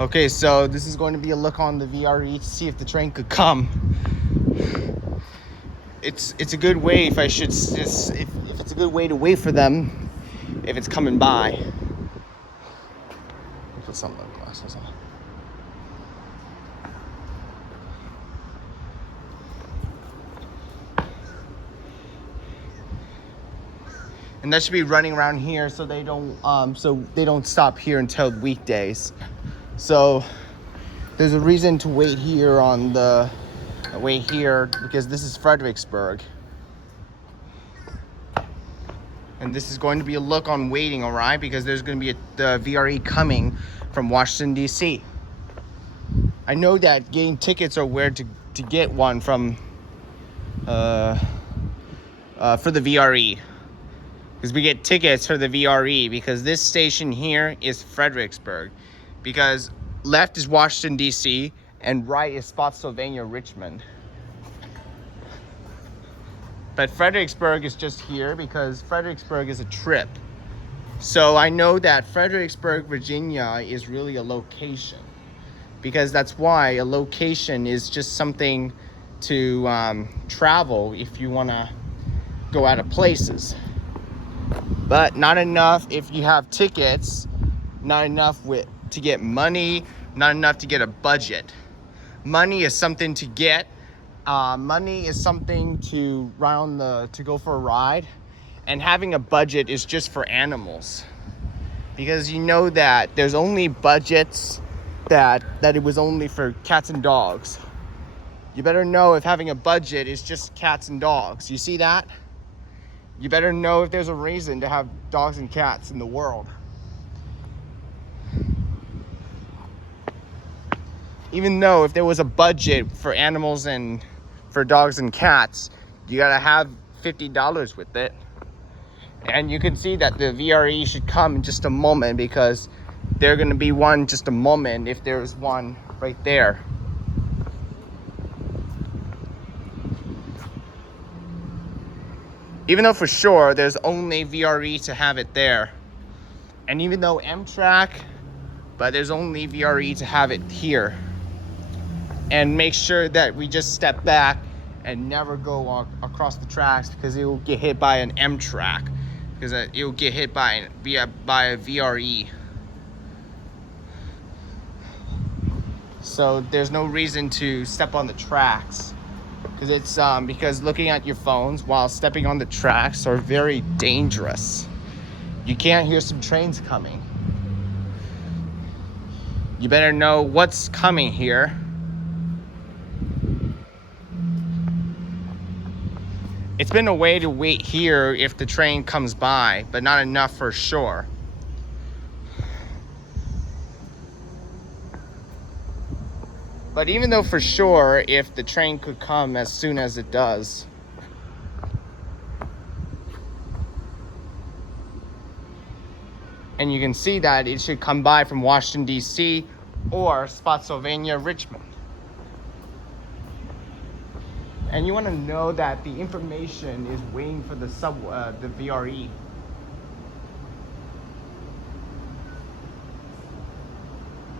Okay, so this is going to be a look on the VRE to see if the train could come. It's a good way if it's a good way to wait for them if it's coming by. Put some glasses on. And that should be running around here so they don't stop here until weekdays. So there's a reason to wait here because this is Fredericksburg. And this is going to be a look on waiting, all right? Because there's going to be the VRE coming from Washington, D.C. I know that getting tickets are where to get one from for the VRE. Because we get tickets for the VRE because this station here is Fredericksburg. Because left is Washington, D.C. and right is Spotsylvania, Richmond. But Fredericksburg is just here because Fredericksburg is a trip. So I know that Fredericksburg, Virginia is really a location. Because that's why a location is just something to travel if you want to go out of places. But not enough if you have tickets, not enough to get money, not enough to get a budget. Money is something to get. Money is something to go for a ride. And having a budget is just for animals. Because you know that there's only budgets that it was only for cats and dogs. You better know if having a budget is just cats and dogs. You see that? You better know if there's a reason to have dogs and cats in the world. Even though if there was a budget for animals and for dogs and cats, you gotta have $50 with it. And you can see that the VRE should come in just a moment because they're gonna be one just a moment if there's one right there. Even though for sure there's only VRE to have it there. And even though Amtrak, but there's only VRE to have it here. And make sure that we just step back and never go across the tracks because it will get hit by an Amtrak. Because it will get hit by a VRE. So there's no reason to step on the tracks. Because looking at your phones while stepping on the tracks are very dangerous. You can't hear some trains coming. You better know what's coming here. It's been a way to wait here if the train comes by, but not enough for sure. But even though for sure, if the train could come as soon as it does. And you can see that it should come by from Washington, D.C. or Spotsylvania, Richmond. And you want to know that the information is waiting for the VRE.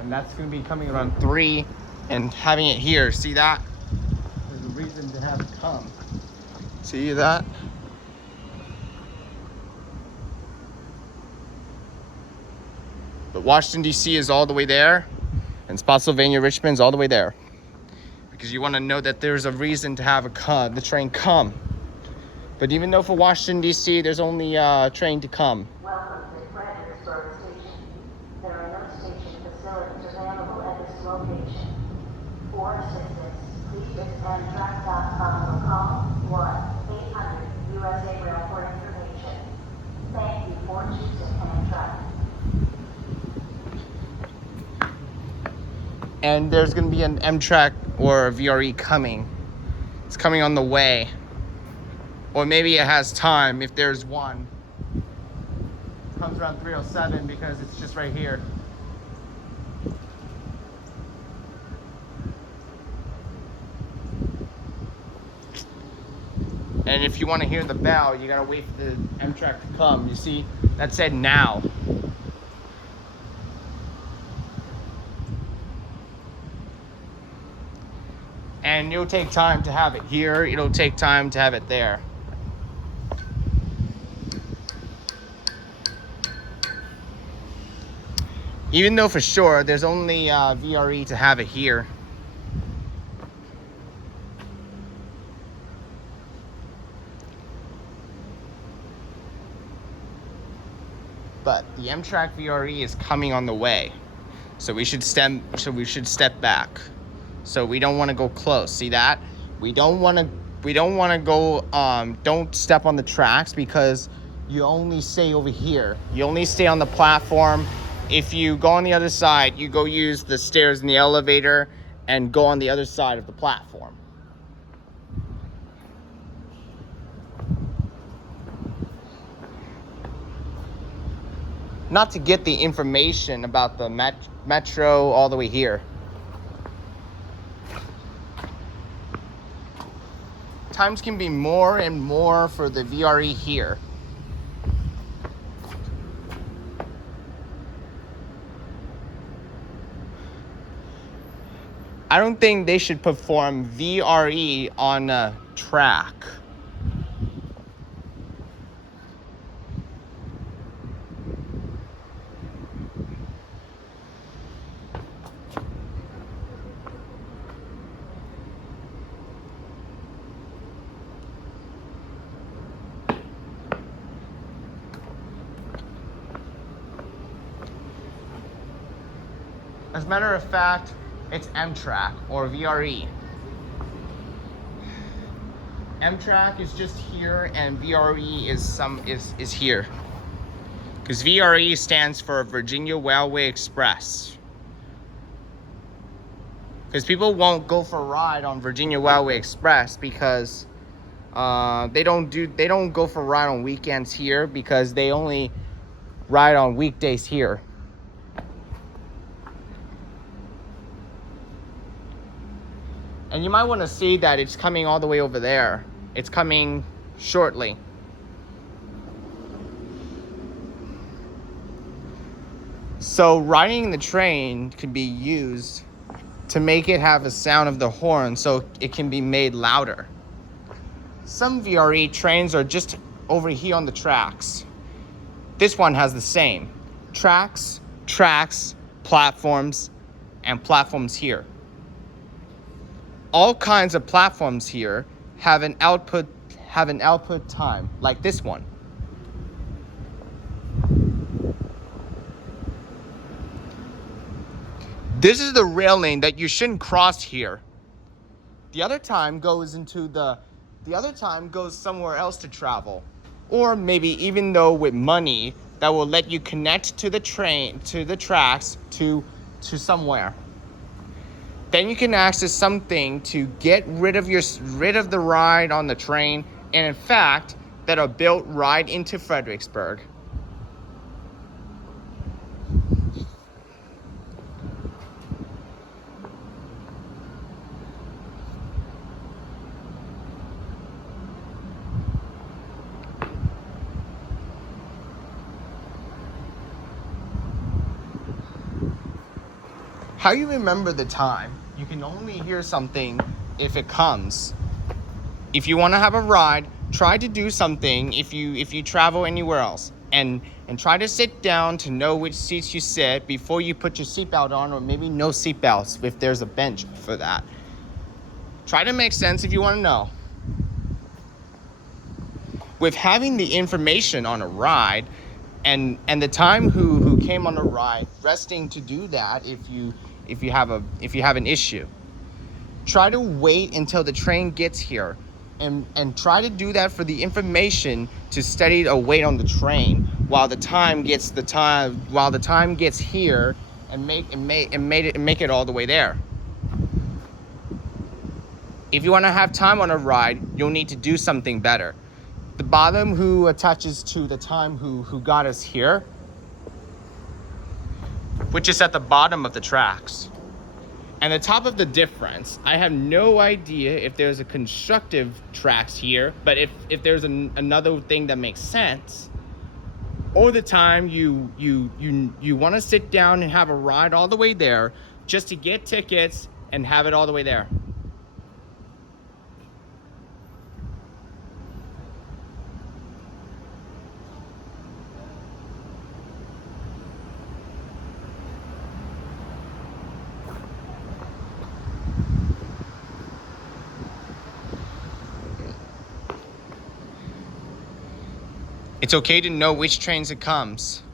And that's going to be coming around 3 and having it here. See that? There's a reason to have it come. See that? But Washington, D.C. is all the way there. And Spotsylvania, Richmond is all the way there. Because you want to know that there's a reason to have the train come. But even though for Washington, D.C., there's only a train to come. Welcome to Fredericksburg Station. There are no station facilities available at this location. For assistance, please visit Amtrak.com or call 1-800-USA Rail for information. Thank you for choosing Amtrak. And there's going to be an Amtrak or a VRE coming. It's coming on the way. Or maybe it has time if there's one. It comes around 3:07 because it's just right here. And if you want to hear the bell, you gotta wait for the Amtrak to come. You see, that said now. And it'll take time to have it here. It'll take time to have it there. Even though for sure there's only VRE to have it here. But the Amtrak VRE is coming on the way. So we should step back. So we don't want to go close. See that? We don't want to go don't step on the tracks because you only stay over here. You only stay on the platform. If you go on the other side, you go use the stairs in the elevator and go on the other side of the platform. Not to get the information about the metro all the way here. Times can be more and more for the VRE here. I don't think they should perform VRE on a track. As a matter of fact, it's Amtrak or VRE. Amtrak is just here and VRE is here. Because VRE stands for Virginia Railway Express. Because people won't go for a ride on Virginia Railway Express because they don't go for a ride on weekends here because they only ride on weekdays here. And you might want to see that it's coming all the way over there. It's coming shortly. So riding the train can be used to make it have a sound of the horn so it can be made louder. Some VRE trains are just over here on the tracks. This one has the same. Tracks, platforms, and platforms here. All kinds of platforms here have an output time, like this one. This is the railing that you shouldn't cross here. The other time goes somewhere else to travel. Or maybe even though with money that will let you connect to the train, to the tracks, to somewhere. Then you can access something to get rid of the ride on the train, and in fact, that are built right into Fredericksburg. How you remember the time? You can only hear something if it comes. If you want to have a ride, try to do something if you travel anywhere else. And try to sit down to know which seats you sit before you put your seatbelt on, or maybe no seatbelts if there's a bench for that. Try to make sense if you want to know. With having the information on a ride and the time who came on a ride, resting to do that if you have an issue. Try to wait until the train gets here and try to do that for the information to study a wait on the train while the time gets here and make it all the way there. If you want to have time on a ride, you'll need to do something better. The bottom who attaches to the time who got us here, which is at the bottom of the tracks. And the top of the difference, I have no idea if there's a constructive tracks here, but if there's another thing that makes sense, or the time you want to sit down and have a ride all the way there just to get tickets and have it all the way there. It's okay to know which trains it comes.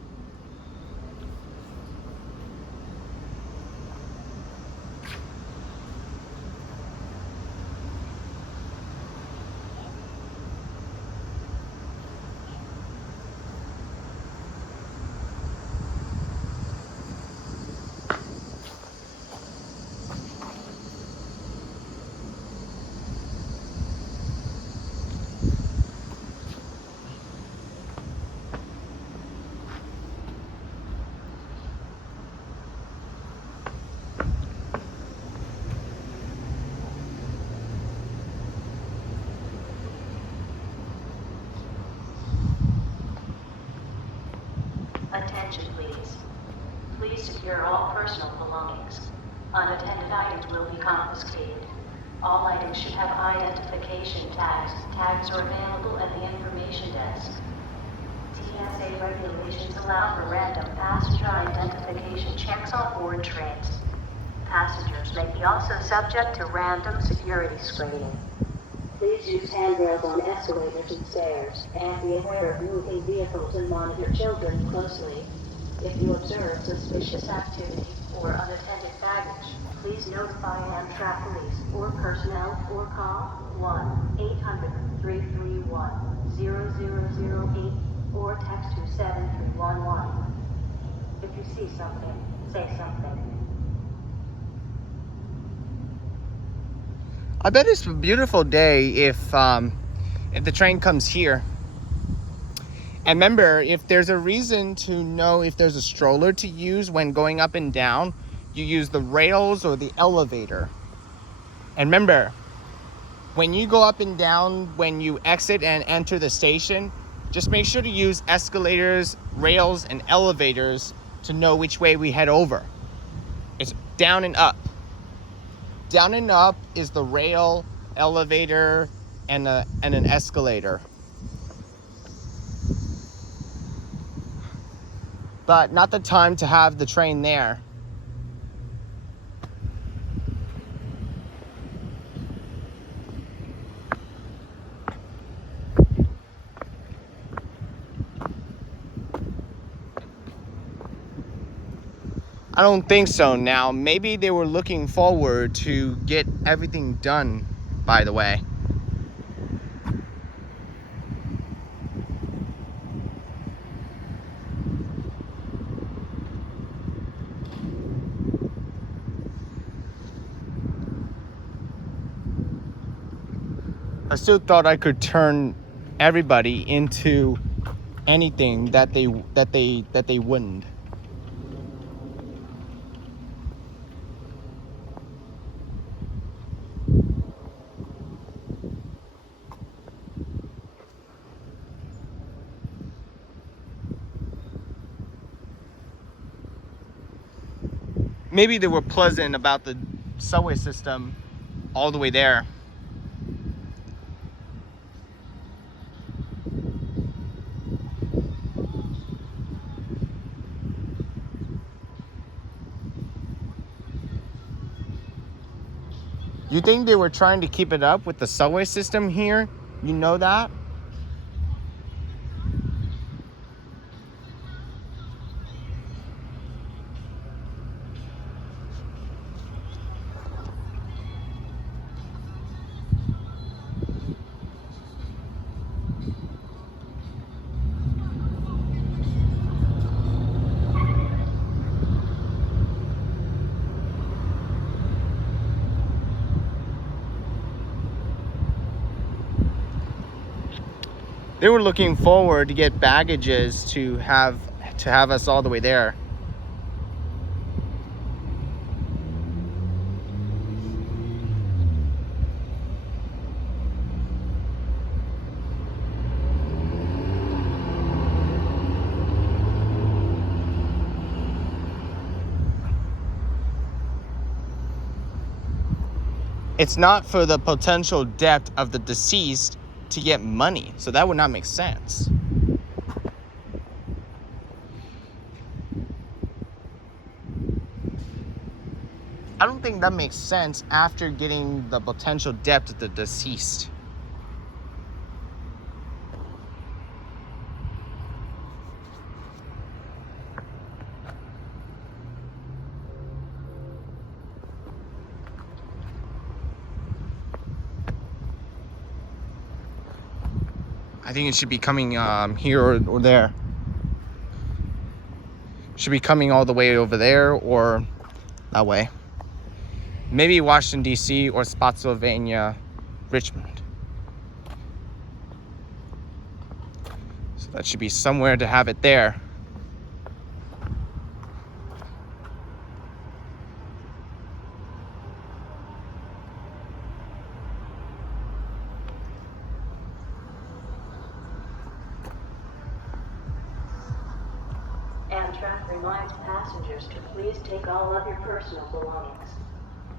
Attention please. Please secure all personal belongings. Unattended items will be confiscated. All items should have identification tags. Tags are available at the information desk. TSA regulations allow for random passenger identification checks on board trains. Passengers may be also subject to random security screening. Please use handrails on escalators and stairs, and be aware of moving vehicles and monitor children closely. If you observe suspicious activity or unattended baggage, please notify Amtrak police or personnel or call 1-800-331-0008 or text 27311. If you see something, say something. I bet it's a beautiful day if the train comes here. And remember, if there's a reason to know if there's a stroller to use when going up and down, you use the rails or the elevator. And remember, when you go up and down, when you exit and enter the station, just make sure to use escalators, rails, and elevators to know which way we head over. It's down and up. Down and up is the rail, elevator, and an escalator. But not the time to have the train there. I don't think so now. Maybe they were looking forward to get everything done, by the way. I still thought I could turn everybody into anything that they wouldn't. Maybe they were pleasant about the subway system all the way there. You think they were trying to keep it up with the subway system here? You know that? They were looking forward to get baggages to have us all the way there. It's not for the potential debt of the deceased to get money, so that would not make sense. I don't think that makes sense after getting the potential debt of the deceased. I think it should be coming here or there. Should be coming all the way over there or that way. Maybe Washington, D.C. or Spotsylvania, Richmond. So that should be somewhere to have it there. Amtrak reminds passengers to please take all of your personal belongings.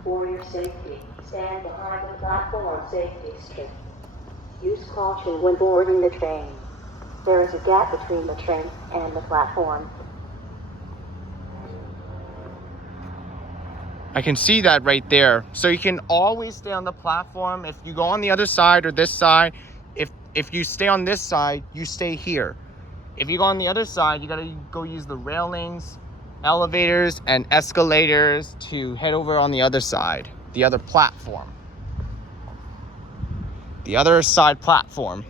For your safety, stand behind the platform safety strip. Use caution when boarding the train. There is a gap between the train and the platform. I can see that right there. So you can always stay on the platform. If you go on the other side or this side, if you stay on this side, you stay here. If you go on the other side, you gotta go use the railings, elevators, and escalators to head over on the other side, the other platform. The other side platform.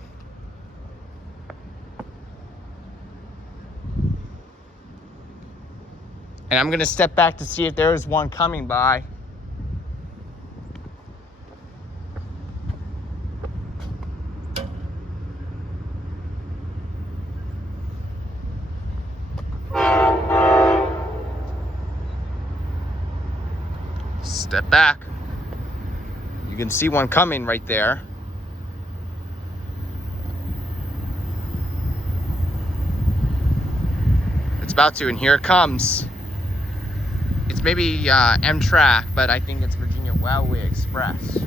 And I'm gonna step back to see if there is one coming by. Step back. You can see one coming right there. It's about to, and here it comes. It's maybe Amtrak, but I think it's Virginia Railway Express.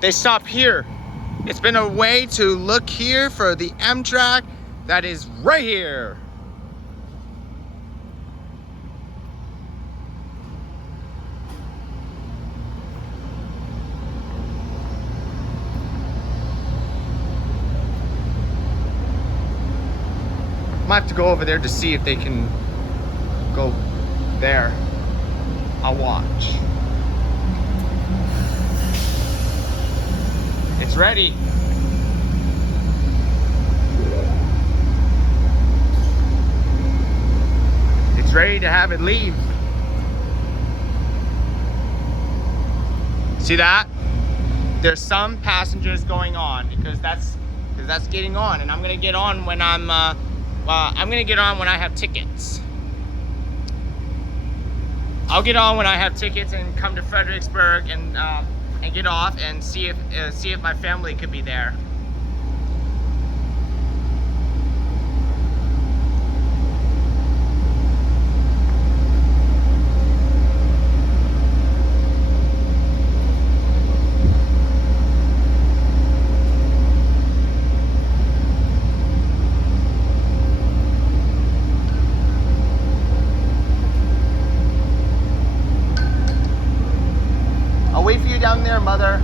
They stop here. It's been a way to look here for the Amtrak that is right here. Might have to go over there to see if they can go there. I'll watch. It's ready. It's ready to have it leave. See that? There's some passengers going on because that's getting on, and I'm gonna get on when I'm gonna get on when I have tickets. I'll get on when I have tickets and come to Fredericksburg and get off and see if my family could be there. I'll wait for you down there, Mother.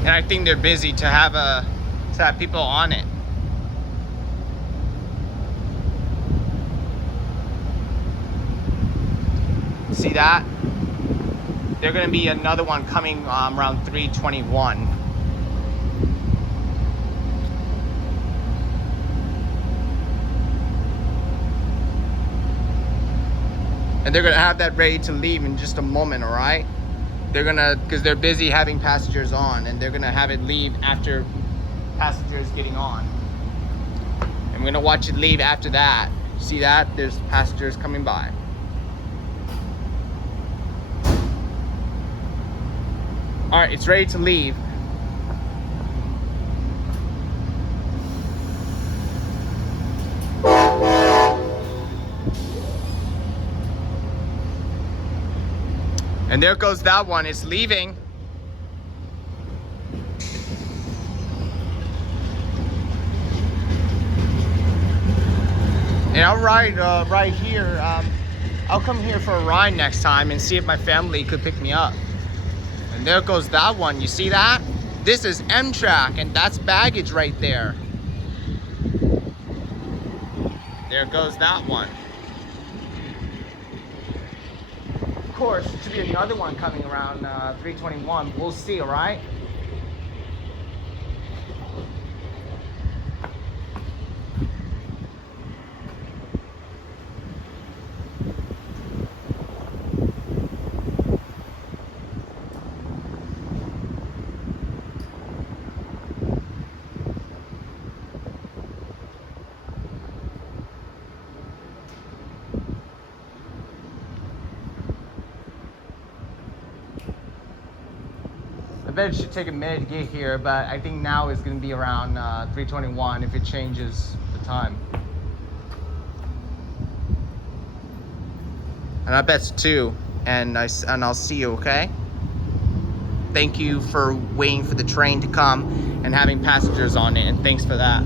And I think they're busy to have people on it. See that? There's gonna be another one coming around 3:21. And they're gonna have that ready to leave in just a moment, all right? They're gonna, because they're busy having passengers on, and they're gonna have it leave after passengers getting on. And we're gonna watch it leave after that. See that? There's passengers coming by. All right, it's ready to leave. And there goes that one, it's leaving. And I'll ride right here. I'll come here for a ride next time and see if my family could pick me up. And there goes that one, you see that? This is Amtrak, and that's baggage right there. There goes that one. Of course, there should be another one coming around 321. We'll see, all right? I bet it should take a minute to get here, but I think now it's going to be around 321 if it changes the time. And I bet it's 2, and I'll see you, okay? Thank you for waiting for the train to come and having passengers on it, and thanks for that.